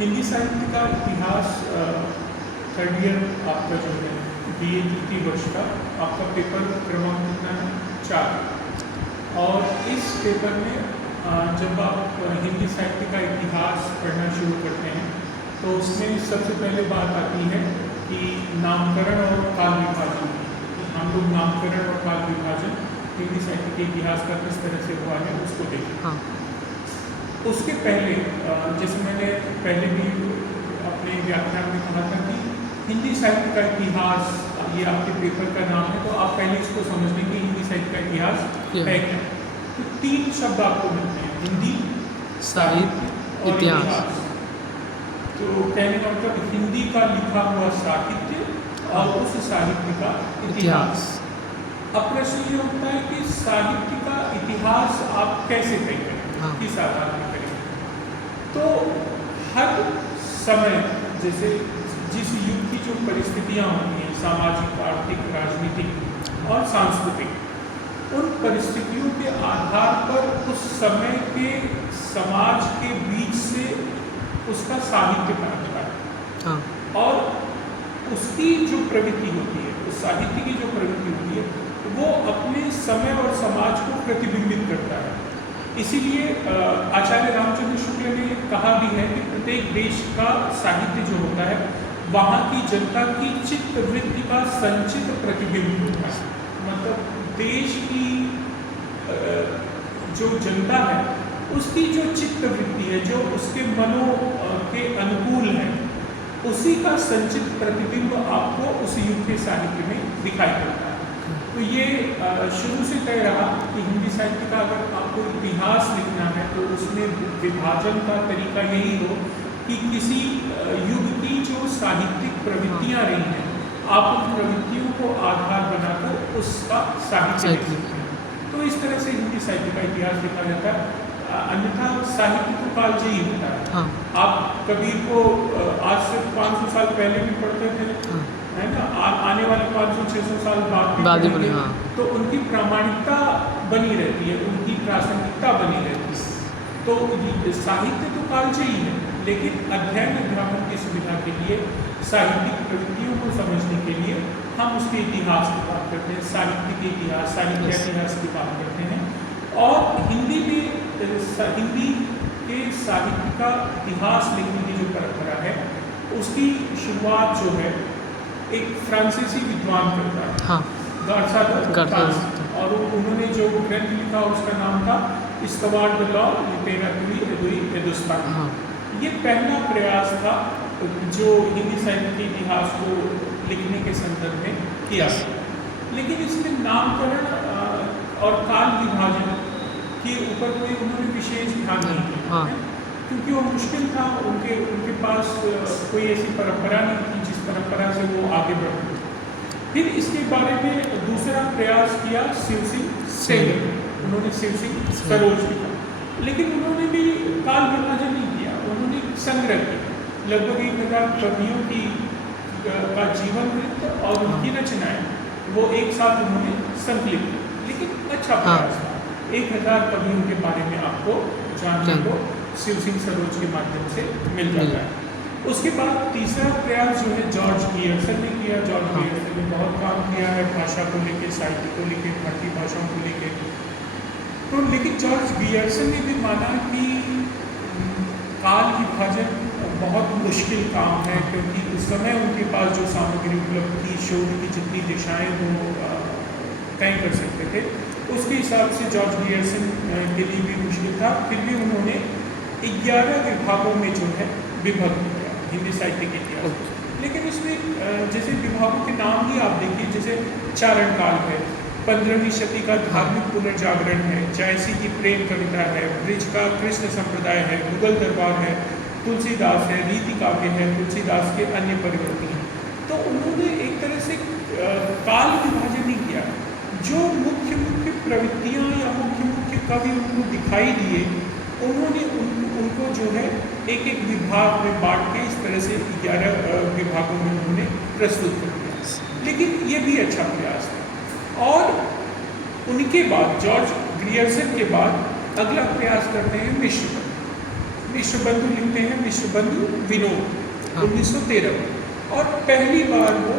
हिंदी साहित्य का इतिहास थर्ड ईयर आपका जो है BA तृतीय वर्ष का आपका पेपर क्रमांक कितना है 4। और इस पेपर में जब आप हिंदी साहित्य का इतिहास पढ़ना शुरू करते हैं तो उसमें सबसे पहले बात आती है कि नामकरण और काल विभाजन की। हम लोग नामकरण और काल विभाजन हिंदी साहित्य के इतिहास का किस तरह से हुआ है उसको देखें। हाँ। उसके पहले जैसे मैंने पहले भी अपने व्याख्यान में कहा था कि हिंदी साहित्य का इतिहास ये आपके पेपर का नाम है, तो आप पहले इसको समझ लें कि हिंदी साहित्य का इतिहास है क्या। तो 3 शब्द आपको मिलते हैं, हिंदी साहित्य और इतिहास। तो कहने का मतलब हिंदी का लिखा हुआ साहित्य और उस साहित्य का इतिहास। अब प्रश्न ये होता है कि साहित्य का इतिहास आप कैसे तय करेंगे, किस आधार पर करेंगे। तो हर समय जैसे जिस युग की जो परिस्थितियाँ होती हैं, सामाजिक, आर्थिक, राजनीतिक और सांस्कृतिक, उन परिस्थितियों के आधार पर उस समय के समाज के बीच से उसका साहित्य बनता है। और उसकी जो प्रवृत्ति होती है, उस साहित्य की जो प्रवृत्ति होती है, वो अपने समय और समाज को प्रतिबिंबित करता है। इसीलिए आचार्य रामचंद्र शुक्ल ने कहा भी है कि प्रत्येक देश का साहित्य जो होता है वहाँ की जनता की चित्त वृत्ति का संचित प्रतिबिंब होता है। मतलब देश की जो जनता है उसकी जो चित्त वृत्ति है, जो उसके मनो के अनुकूल है, उसी का संचित प्रतिबिंब आपको उस युग के साहित्य में दिखाई देता है। तो ये शुरू से तय रहा कि हिंदी साहित्य का अगर आपको इतिहास लिखना है तो उसमें विभाजन का तरीका यही हो कि किसी युग की जो साहित्यिक प्रवृत्तियाँ रही हैं, आप उन प्रवृत्तियों को आधार बनाकर उसका साहित्य लिख सकते हैं। तो इस तरह से हिंदी साहित्य का इतिहास लिखा जाता है। अन्यथा साहित्य तो कालजयी होता है। हाँ। आप कबीर को आज से 500 साल पहले भी पढ़ते थे, है ना, आने वाले 500-600 साल बाद भी हाँ। तो उनकी प्रामाणिकता बनी रहती है, उनकी प्रासंगिकता बनी रहती है। तो साहित्य तो कालजयी है, लेकिन अध्ययन अध्यापन की सुविधा के लिए साहित्यिक प्रवृत्तियों को समझने के लिए हम उसके इतिहास की बात करते हैं, साहित्य के इतिहास, साहित्य इतिहास की बात करते हैं। और हिंदी में हिंदी के साहित्य का इतिहास लिखने की जो परंपरा है उसकी शुरुआत जो है एक फ्रांसीसी विद्वान करता है, हाँ। और उन्होंने जो ग्रंथ लिखा उसका नाम था इस्तवार द लॉ लिटेरेटरी हिंदुस्तान। हाँ। ये पहला प्रयास था जो हिंदी साहित्य के इतिहास को लिखने के संदर्भ में किया। लेकिन इसमें नामकरण और काल विभाजन के ऊपर कोई उन्होंने विशेष ध्यान नहीं दिया। हाँ। क्योंकि वो मुश्किल था, उनके पास कोई ऐसी परंपरा नहीं थी जिस परंपरा से वो आगे बढ़ते। फिर इसके बारे में दूसरा प्रयास किया शिव सिंह सेंगर, उन्होंने शिव सिंह सरोज लिखा, लेकिन उन्होंने भी काल विभाजन नहीं किया, उन्होंने संग्रह किया लगभग 1000 कवियों की का जीवन वृत्त और उनकी रचनाएं वो एक साथ उन्होंने संकलित की। लेकिन अच्छा प्रयास था, 1000 कवियों के बारे में आपको जानने को शिव सिंह सरोज के माध्यम से मिल जाता है। उसके बाद तीसरा प्रयास जो है जॉर्ज गियर्सन ने किया। जॉर्ज गियर्सन ने बहुत काम किया है भाषा को लेकर, साहित्य को लेकर, भारतीय भाषाओं को लेकर। तो लेकिन जॉर्ज गियर्सन ने भी माना कि काल विभाजन बहुत मुश्किल काम है, क्योंकि उस समय उनके पास जो सामग्री उपलब्ध थी, शोध की जितनी दिशाएं वो तय कर सकते थे, उसके हिसाब से जॉर्ज गियर्सन के लिए भी मुश्किल था। फिर भी उन्होंने 11 विभागों में जो है विभक्त किया हिंदी साहित्य के इतिहास। लेकिन इसमें जैसे विभागों के नाम ही आप देखिए, जैसे चारण काल है, 15वीं शती का धार्मिक पुनर्जागरण है, जायसी की प्रेम कविता है, ब्रिज का कृष्ण संप्रदाय है, मुगल दरबार है, तुलसीदास है, रीति काव्य है, तुलसीदास के अन्य परिवर्ती हैं। तो उन्होंने एक तरह से काल विभाजन नहीं किया। जो मुख्य मुख्य प्रवृत्तियाँ या मुख्य मुख्य कवि उनको दिखाई दिए, उन्होंने उनको जो है एक एक विभाग में बांट के इस तरह से 11 विभागों में उन्होंने प्रस्तुत कर दिया। लेकिन ये भी अच्छा प्रयास था। और उनके बाद जॉर्ज गियर्सन के बाद अगला प्रयास करते हैं मिश्र। मिश्रबंधु लिखते हैं मिश्रबंधु विनोद हाँ। 1913 में। और पहली बार वो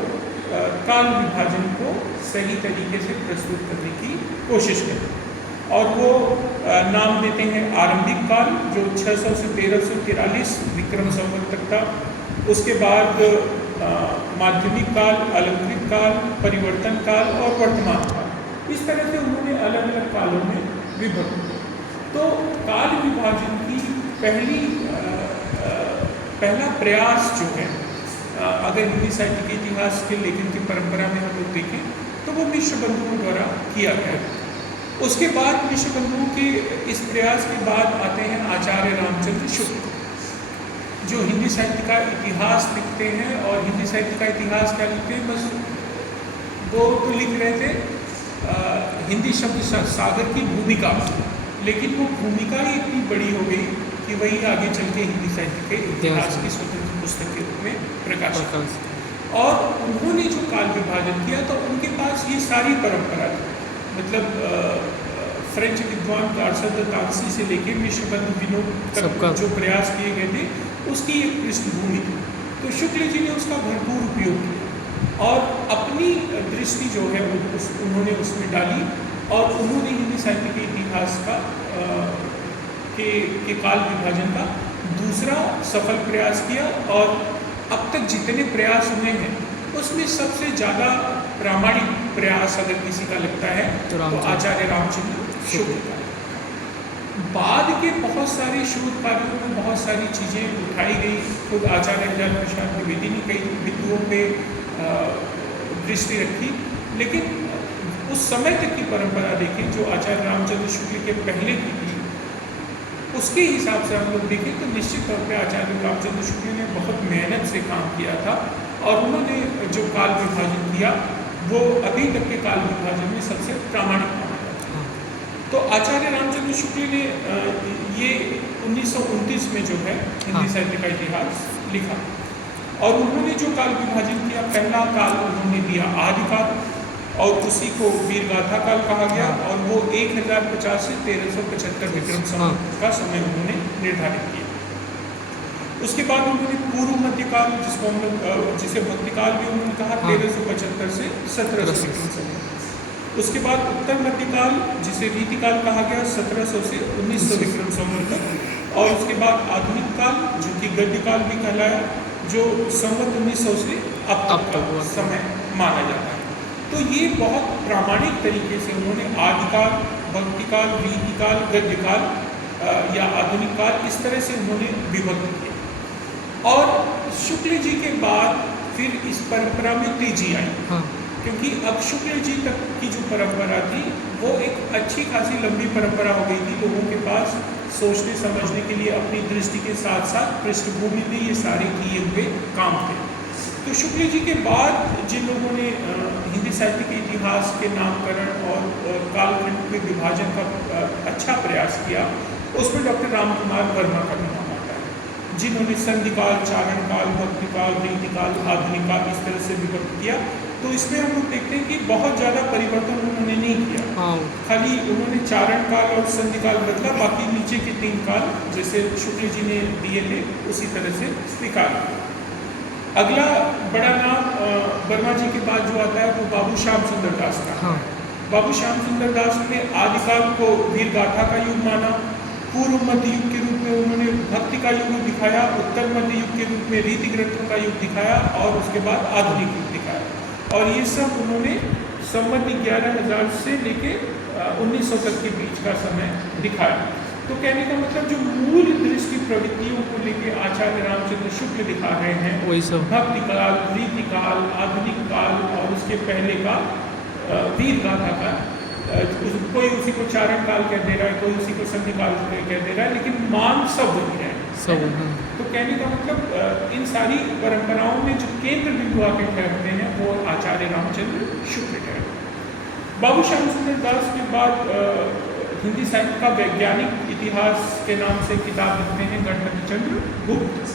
काल विभाजन को सही तरीके से प्रस्तुत करने की कोशिश करते हैं। और वो नाम देते हैं आरंभिक काल, जो 600 से 1343 विक्रम संवत तक था। उसके बाद माध्यमिक काल, अलंकृत काल, परिवर्तन काल और वर्तमान काल। इस तरह से उन्होंने अलग अलग कालों में विभक्त किया। तो काल विभाजन की पहला प्रयास जो है, अगर हिंदी साहित्य के इतिहास के लेखन की परंपरा में हम लोग देखें तो वो मिश्रबंधुओं द्वारा किया गया है। उसके बाद मिश्रबंधुओं के इस प्रयास के बाद आते हैं आचार्य रामचंद्र शुक्ल, जो हिंदी साहित्य का इतिहास लिखते हैं। और हिंदी साहित्य का इतिहास क्या लिखते हैं, बस वो तो लिख रहे थे हिंदी शब्द सागर की भूमिका, लेकिन वो भूमिका ही इतनी बड़ी हो गई कि वही आगे चल के हिंदी साहित्य के इतिहास की स्वतंत्र पुस्तक के रूप में प्रकाशित। और उन्होंने जो काल विभाजन किया तो उनके पास ये सारी परंपरा थी, मतलब फ्रेंच विद्वान कारसद तानसी से लेकर मिश्रबंधु विनोद तक जो प्रयास किए गए थे उसकी एक पृष्ठभूमि थी। तो शुक्ल जी ने उसका भरपूर उपयोग किया और अपनी दृष्टि जो है उन्होंने उसमें डाली। और उन्होंने हिंदी साहित्य के इतिहास का के काल विभाजन का दूसरा सफल प्रयास किया। और अब तक जितने प्रयास हुए हैं उसमें सबसे ज़्यादा प्रामाणिक प्रयास अगर किसी का लगता है तो आचार्य रामचंद्र शुक्ल का। बाद के बहुत सारे शोध कार्यों में बहुत सारी चीज़ें उठाई गई। खुद आचार्य ज्ञान प्रसाद द्विवेदी ने कई बिंदुओं पे दृष्टि रखी, लेकिन उस समय तक की परंपरा देखें जो आचार्य रामचंद्र शुक्ल के पहले की थी, उसके हिसाब से हम लोग देखें तो निश्चित तौर पे आचार्य रामचंद्र शुक्ल ने बहुत मेहनत से काम किया था। और उन्होंने जो काल विभाजन किया वो अभी तक के काल विभाजन में सबसे प्रामाणिक माना जाता है। तो आचार्य रामचंद्र शुक्ल ने ये 1929 में जो है हिंदी साहित्य का इतिहास लिखा। और उन्होंने जो काल विभाजन किया, पहला काल उन्होंने दिया आदिकाल, और उसी को वीरगाथा काल कहा गया। और वो 1050 से 1375 विक्रम संवत का समय उन्होंने निर्धारित किया। उसके बाद उन्होंने पूर्व मध्यकाल, जिसको हम लोग जिसे भक्तिकाल भी उन्होंने कहा, 1375 से 1700 विक्रम संवत। उसके बाद उत्तर मध्यकाल, जिसे रीतिकाल कहा गया, 1700 से 1900 विक्रम संवत तक। और उसके बाद आधुनिक काल, जो कि गद्यकाल भी कहलाया, जो संवत 1900 से अब तक समय माना जाता है। तो ये बहुत प्रामाणिक तरीके से उन्होंने आदिकाल, भक्तिकाल, रीतिकाल, गद्यकाल या आधुनिक काल, इस तरह से उन्होंने विभक्त किया। और शुक्ल जी के बाद फिर इस परंपरा में तेजी आई, क्योंकि अब शुक्ल जी तक की जो परंपरा थी वो एक अच्छी खासी लंबी परंपरा हो गई थी। लोगों के पास सोचने समझने के लिए अपनी दृष्टि के साथ साथ पृष्ठभूमि में ये सारे किए हुए काम थे। तो शुक्ल जी के बाद जिन लोगों ने हिंदी साहित्य के इतिहास के नामकरण और कालखंड के विभाजन का अच्छा प्रयास किया, उसमें डॉक्टर राम कुमार वर्मा का भी नाम आता है, जिन्होंने संधिकाल, चारणकाल, भक्तिकाल, रीतिकाल, आधुनिक काल इस तरह से विभक्त किया। तो इसमें हम लोग देखते हैं कि बहुत ज़्यादा परिवर्तन उन्होंने नहीं किया, खाली उन्होंने चारण काल और संधिकाल बदला, बाकी नीचे के 3 काल जैसे शुक्ल जी ने दिए थे उसी तरह से स्वीकार। अगला बड़ा नाम वर्मा जी के बाद जो आता है वो बाबू श्याम सुंदर दास का। बाबू श्याम सुंदर दास ने आदिकाल को वीरगाथा का युग माना, पूर्व मध्य युग के रूप में उन्होंने भक्ति का युग दिखाया, उत्तर मध्य युग के रूप में रीति ग्रंथों का युग दिखाया, और उसके बाद आधुनिक युग दिखाया। और ये सब उन्होंने संवत 11,000 से लेके 1900 तक के बीच का समय दिखाया। तो कहने का मतलब जो मूल दृष्टि प्रवृत्तियों को लेके आचार्य रामचंद्र शुक्ल दिखा रहे हैं, वही सब भक्तिकाल, रीतिकाल, आधुनिक काल और उसके पहले का वीरगाथा का, कोई उसी को चारण काल कह दे रहा है, कोई उसी को संधि काल कह दे रहा है, लेकिन मान सब वही है सब। तो कहने का मतलब इन सारी परंपराओं में जो केंद्र बिंदु आके ठहरते हैं वो आचार्य रामचंद्र शुक्ल ठहरते। बाबू श्याम सुंदर दास के बाद हिंदी साहित्य का वैज्ञानिक इतिहास के नाम से किताब लिखते हैं गणपति चंद्र गुप्त,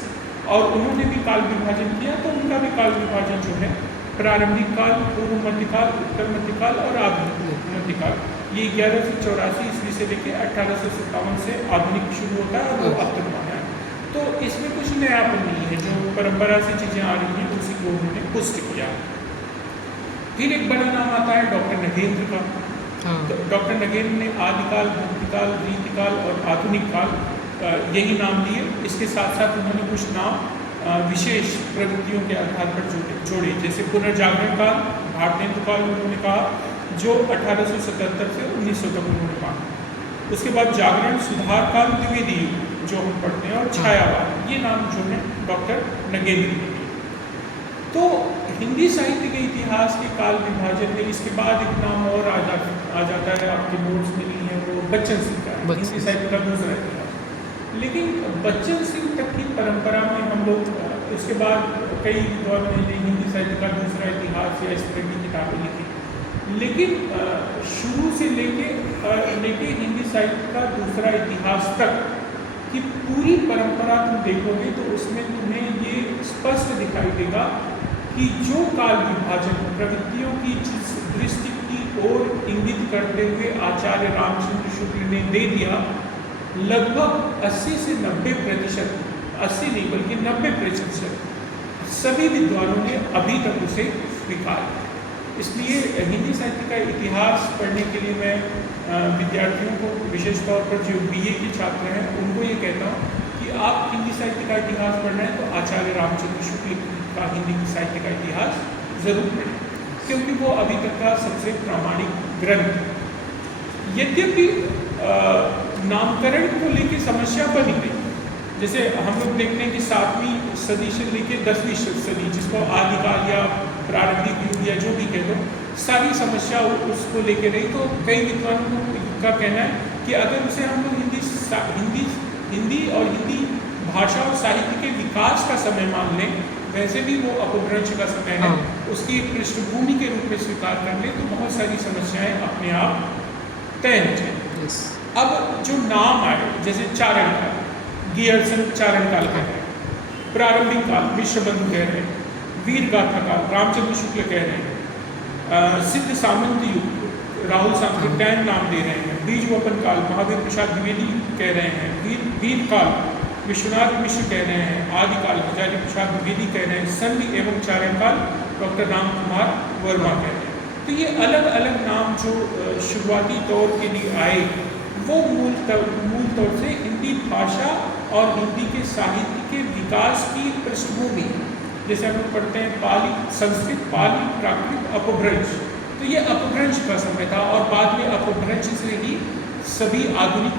और उन्होंने भी काल विभाजन किया। तो उनका भी काल विभाजन जो है प्रारंभिक काल, पूर्व मध्यकाल, उत्तर मध्यकाल और आधुनिक मध्यकाल, ये 1184 ईस्वी से लेकर 1857 से आधुनिक शुरू होता है और वो अब तक माना है। तो इसमें कुछ नयापन नहीं है, जो परंपरा से चीज़ें आ रही हैं उसी को उन्होंने पुष्ट किया। फिर एक बड़ा नाम आता है डॉक्टर नगेंद्र का। हाँ। तो डॉक्टर नगेंद्र ने आदिकाल, भक्तिकाल, रीतिकाल और आधुनिक काल यही नाम दिए। इसके साथ साथ उन्होंने कुछ नाम विशेष प्रवृत्तियों के आधार पर जोड़े, जैसे पुनर्जागरण काल, भारतेंदु काल उन्होंने कहा, जो 1877 से 1900 तक उन्होंने कहा। उसके बाद जागरण, सुधार काल, द्विवेदी युग जो हम पढ़ते हैं, और छायावाद, ये नाम जो है डॉक्टर नगेंद्र ने दिए। तो हिंदी साहित्य के इतिहास के काल विभाजन में इसके बाद एक नाम और आ जाता है, आपके नोट्स में नहीं है, वो बच्चन सिंह का, हिंदी साहित्य का दूसरा इतिहास। लेकिन बच्चन सिंह तक की परंपरा में हम लोग उसके बाद कई दौर में हिंदी साहित्य का दूसरा इतिहास या इस तरह की किताबें लिखी, लेकिन शुरू से लेके हिंदी साहित्य का दूसरा इतिहास तक की पूरी परंपरा तुम देखोगे तो उसमें तुम्हें ये स्पष्ट दिखाई देगा कि जो काल विभाजन प्रवृत्तियों की जिस दृष्टि की ओर इंगित करते हुए आचार्य रामचंद्र शुक्ल ने दे दिया, लगभग 80 से 90%, 80 नहीं बल्कि 90% सभी विद्वानों ने अभी तक उसे स्वीकार किया। इसलिए हिंदी साहित्य का इतिहास पढ़ने के लिए मैं विद्यार्थियों को, विशेष तौर पर जो BA के छात्र हैं, उनको ये कहता हूँ कि आप हिंदी साहित्य का इतिहास पढ़ना है तो आचार्य रामचंद्र शुक्ल का हिंदी साहित्य का इतिहास जरूर पढ़ें, क्योंकि वो अभी तक का सबसे प्रामाणिक ग्रंथ। यद्यपि नामकरण को लेकर समस्या बनी गई, जैसे हम लोग देखते हैं कि 7वीं सदी से लेकर 10वीं सदी, जिसको आदिकाल या प्रारंभिक युग या जो भी कह दो, सारी समस्या उसको लेकर रही। तो कई विद्वानों का कहना है कि अगर उसे हम लोग हिंदी और हिंदी भाषा और साहित्य के विकास का समय मान लें, वैसे भी वो अपभ्रंश का समय है, उसकी एक पृष्ठभूमि के रूप में स्वीकार कर लें, तो बहुत सारी समस्याएं अपने आप तय हो जाए। अब जो नाम आए, जैसे चारण काल, गियर्सन चारण काल कह रहे हैं, प्रारंभिक काल मिश्रबंधु कह रहे हैं, वीर गाथा काल रामचंद्र शुक्ल कह रहे हैं, सिद्ध सामंत युग राहुल सांकृत्यायन नाम दे रहे हैं, बीज वपन काल महावीर प्रसाद द्विवेदी कह रहे हैं, वीर काल विश्वनाथ मिश्र कह रहे हैं, आदिकाल हजारी प्रसाद द्विवेदी कह रहे हैं, संधि एवं चारण काल डॉक्टर राम कुमार वर्मा कह रहे हैं। तो ये अलग अलग नाम जो शुरुआती तौर के लिए आए, वो मूल तौर से हिंदी भाषा और हिंदी के साहित्य के विकास की पृष्ठभूमि, जैसे हम लोग पढ़ते हैं पाली, संस्कृत, पाली, प्राकृत, अपभ्रंश, तो ये अपभ्रंश का समय था, और बाद में अपभ्रंश से ही सभी आधुनिक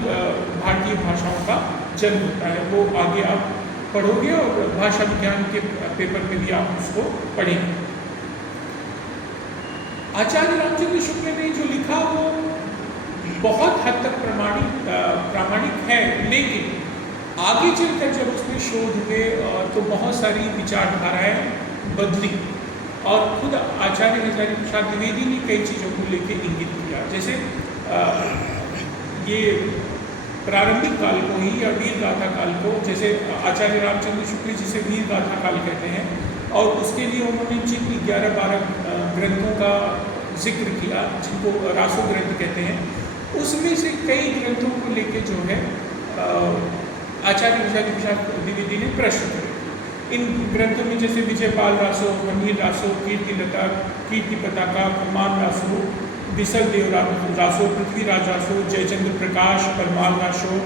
भारतीय भाषाओं का जन्म होता है। वो आगे आप पढ़ोगे और भाषा विज्ञान के पेपर में भी आप उसको पढ़ेंगे। आचार्य रामचंद्र शुक्ल ने जो लिखा वो बहुत हद तक प्रामाणिक है, लेकिन आगे चलकर जब उसमें शोध हुए तो बहुत सारी विचारधाराएं बदली, और खुद आचार्य हजारी प्रसाद द्विवेदी ने कई चीज़ों को लेकर इंगित किया। जैसे ये प्रारंभिक काल को ही या वीर गाथा काल को, जैसे आचार्य रामचंद्र शुक्ल जिसे वीर गाथा काल कहते हैं, और उसके लिए उन्होंने जिन 11-12 ग्रंथों का जिक्र किया, जिनको रासो ग्रंथ कहते हैं, उसमें से कई ग्रंथों को लेके जो है आचार्य हजारी प्रसाद द्विवेदी ने प्रश्न करे। इन ग्रंथों में जैसे विजयपाल रासो, मनीर रासो, कीर्तिलता, कीर्ति पताका, कुमान रासो, विसल देव रासो, पृथ्वीराज रासो, जयचंद्र प्रकाश, परमाल रासो,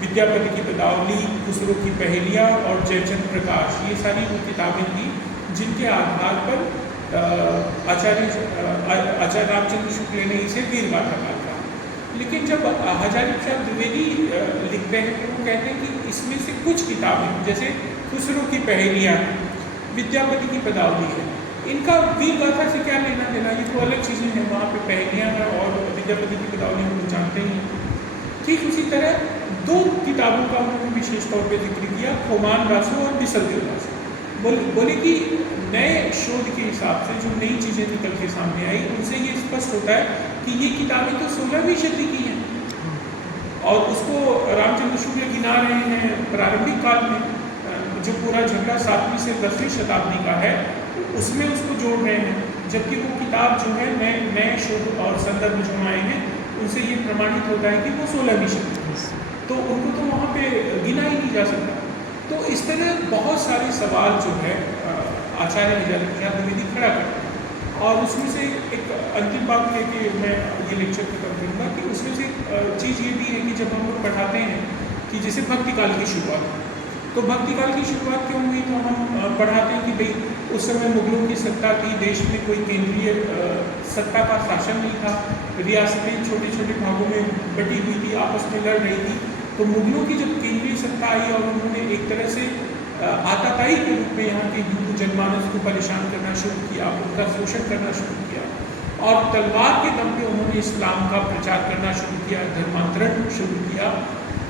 विद्यापति की पदावली, खुसरो की पहेलियाँ और जयचंद्र प्रकाश, ये सारी वो किताबें थी जिनके आधार पर आचार्य रामचंद्र शुक्ल ने इसे वीर गाथा काल कहा। लेकिन जब हजारी प्रसाद द्विवेदी लिखते हैं तो वो कहते हैं कि इसमें से कुछ किताबें, जैसे खुसरो की पहेलियाँ, विद्यापति की पदावली है, इनका वीर गाथा से क्या लेना देना, ये तो अलग चीज़ें हैं, वहाँ पे पहेलियाँ हैं और विद्यापति की पदावली हम लोग जानते ही हैं। ठीक उसी तरह 2 किताबों का उन्होंने विशेष तौर पर जिक्र किया, खोमान रासो और बिसल देव रासो। बोले कि नए शोध के हिसाब से जो नई चीज़ें निकल के सामने आई, उनसे ये स्पष्ट होता है कि ये किताबें तो 16वीं सदी की हैं, और उसको रामचंद्र शुक्ल गिना रहे हैं प्रारंभिक काल में, जो पूरा झगड़ा 7वीं से 10वीं शताब्दी का है, उसमें उसको जोड़ रहे हैं, जबकि वो किताब जो है नए शोध और संदर्भ जो आए हैं उनसे ये प्रमाणित होता है कि वो 16वीं सदी, तो उनको तो वहाँ पे गिना ही नहीं जा सकता। तो इस तरह बहुत सारे सवाल जो है आचार्य हजारी प्रसाद द्विवेदी खड़ा करते हैं। और उसमें से एक अंतिम बात लेके मैं ये लेक्चर खत्म करूँगा कि उसमें से चीज़ ये भी है कि जब हम लोग पढ़ाते हैं कि जैसे भक्ति काल की शुरुआत, तो भक्ति काल की शुरुआत क्यों हुई, तो हम पढ़ाते हैं कि भाई उस समय मुगलों की सत्ता थी, देश में कोई केंद्रीय सत्ता का शासन नहीं था, रियासतें छोटे छोटे भागों में बटी हुई थी, आपस में लड़ रही थी। तो मुगलों की जब केंद्रीय सत्ता आई और उन्होंने एक तरह से आताताई के रूप में यहाँ के हिंदू जनमानस को परेशान करना शुरू किया, उनका शोषण करना शुरू किया और तलवार के दम पे उन्होंने इस्लाम का प्रचार करना शुरू किया, धर्मांतरण शुरू किया।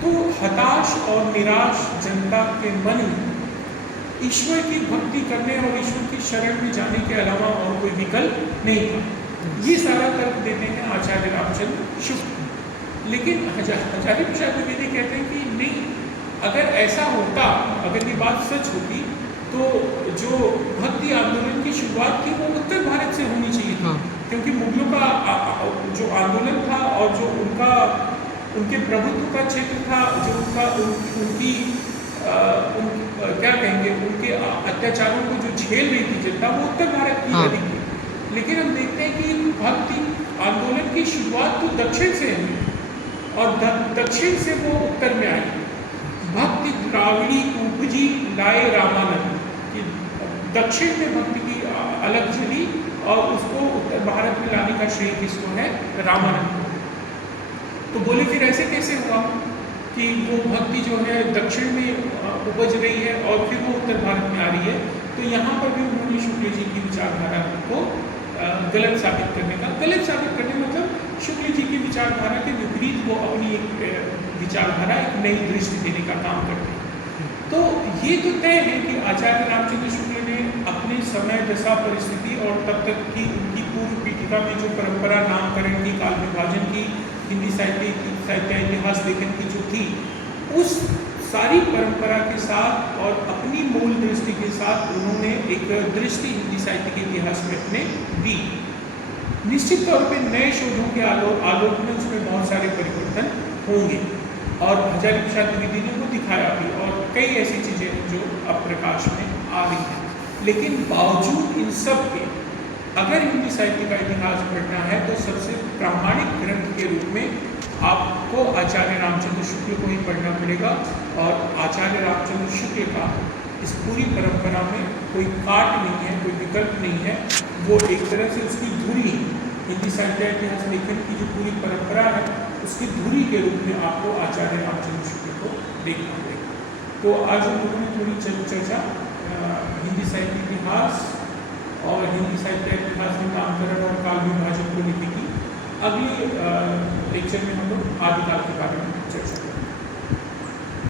तो हताश और निराश जनता के मन में ईश्वर की भक्ति करने और ईश्वर की शरण में जाने के अलावा और कोई विकल्प नहीं था। ये सारा तर्क देते हैं आचार्य रामचंद्र शुक्ल। लेकिन हजारी प्रसाद द्विवेदी कहते हैं कि नहीं, अगर ऐसा होता, अगर ये बात सच होती तो जो भक्ति आंदोलन की शुरुआत थी वो उत्तर भारत से होनी चाहिए थी। क्योंकि मुगलों का जो आंदोलन था और जो उनके प्रभुत्व का क्षेत्र था, जो क्या कहेंगे, उनके अत्याचारों को जो झेल रही थी जनता, वो उत्तर भारत की लड़ी थी। लेकिन हम देखते हैं कि भक्ति आंदोलन की शुरुआत तो दक्षिण से हुई और दक्षिण से वो उत्तर में आई। भक्ति द्राविड़ी उपजी लाए रामानंद, कि दक्षिण में भक्ति की अलग चली और उसको उत्तर भारत में लाने का श्रेय किसको है, रामानंद। तो बोले फिर ऐसे कैसे हुआ कि वो भक्ति जो है दक्षिण में उपज रही है और फिर वो उत्तर भारत में आ रही है। तो यहाँ पर भी उन्होंने शुक्ल जी की विचारधारा को गलत साबित करने मतलब शुक्ल जी की विचारधारा के विपरीत वो अपनी एक विचारधारा, एक नई दृष्टि देने का काम करते हैं। तो ये तो तय है कि आचार्य रामचंद्र शुक्ल ने अपने समय दशा परिस्थिति और तब तक की उनकी पूर्व पीठिका में जो परंपरा नामकरण की, काल विभाजन की, हिंदी साहित्य इतिहास लेखन की जो थी, उस सारी परंपरा के साथ और अपनी मूल दृष्टि के साथ उन्होंने एक दृष्टि हिंदी साहित्य के इतिहास में अपने दी। निश्चित तौर पे नए शोधों के आलोक में उसमें बहुत सारे परिवर्तन होंगे और हजारी प्रसाद द्विवेदी ने वो दिखाया भी, और कई ऐसी चीज़ें हैं जो अब प्रकाश में आ रही हैं। लेकिन बावजूद इन सब के अगर हिंदी साहित्य का इतिहास पढ़ना है तो सबसे प्रामाणिक ग्रंथ के रूप में आपको आचार्य रामचंद्र शुक्ल को ही पढ़ना पड़ेगा। और आचार्य रामचंद्र शुक्ल का इस पूरी परंपरा में कोई काट नहीं है, कोई विकल्प नहीं है। वो एक तरह से उसकी धुरी, हिंदी साहित्य इतिहास लेखन की जो पूरी परंपरा है उसकी धुरी के रूप में आपको आचार्य रामचंद्र शुक्ल को देखना पड़ेगा। तो आज हम लोगों ने थोड़ी चर्चा हिंदी साहित्य इतिहास और हिंदी साहित्य इतिहास में नामकरण और काल विभाजन को लेकर की। अगली लेक्चर में हम लोग आदिकाल के बारे में